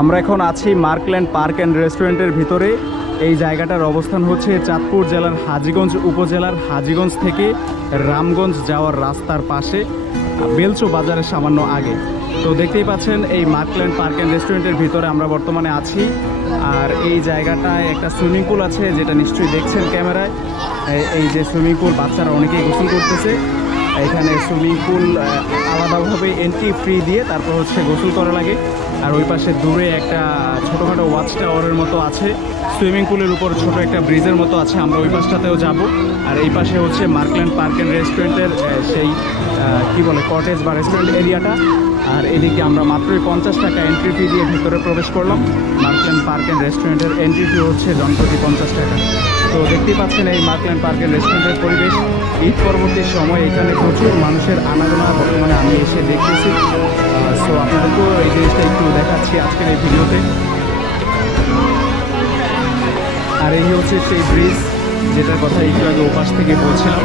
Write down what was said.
আমরা এখন আছি মার্কল্যান্ড পার্ক অ্যান্ড রেস্টুরেন্টের ভিতরে। এই জায়গাটার অবস্থান হচ্ছে চাঁদপুর জেলার হাজীগঞ্জ উপজেলার হাজীগঞ্জ থেকে রামগঞ্জ যাওয়ার রাস্তার পাশে, বেলচো বাজারের সামান্য আগে। তো দেখতেই পাচ্ছেন এই মার্কল্যান্ড পার্ক অ্যান্ড রেস্টুরেন্টের ভিতরে আমরা বর্তমানে আছি। আর এই জায়গাটায় একটা সুইমিং পুল আছে, যেটা নিশ্চয়ই দেখছেন ক্যামেরায়। এই যে সুইমিং পুল, বাচ্চারা অনেকেই গোসল করতেছে। এখানে সুইমিং পুল আলাদাভাবে এন্ট্রি ফ্রি দিয়ে তারপর হচ্ছে গোসল করা লাগে। আর ওই পাশে দূরে একটা ছোটোখাটো ওয়াচ টাওয়ারের মতো আছে, সুইমিং পুলের উপর ছোট একটা ব্রিজের মতো আছে, আমরা ওই পাশটাতেও যাব। আর এই পাশে হচ্ছে মার্কল্যান্ড পার্ক অ্যান্ড রেস্টুরেন্টের সেই কি বলে কটেজ বা রেস্টুরেন্ট এরিয়াটা। আর এদিকে আমরা মাত্রই 50 টাকা এন্ট্রি ফি দিয়ে ভিতরে প্রবেশ করলাম। মার্কল্যান্ড পার্ক অ্যান্ড রেস্টুরেন্টের এন্ট্রি ফি হচ্ছে জনপ্রতি 50 টাকা। তো দেখতেই পাচ্ছেন এই মার্কল্যান্ড পার্ক অ্যান্ড রেস্টুরেন্টের পরিবেশ। ঈদ পরবর্তী সময় এখানে প্রচুর মানুষের আনাগোনা বর্তমানে আমি এসে দেখতেছি। সো আপনাদেরকেও এই জিনিসটা একটু দেখাচ্ছি আজকের এই ভিডিওতে। আর এই হচ্ছে সেই ব্রিজ যেটার কথা একটু আগে ওপাশ থেকে বলছিলাম।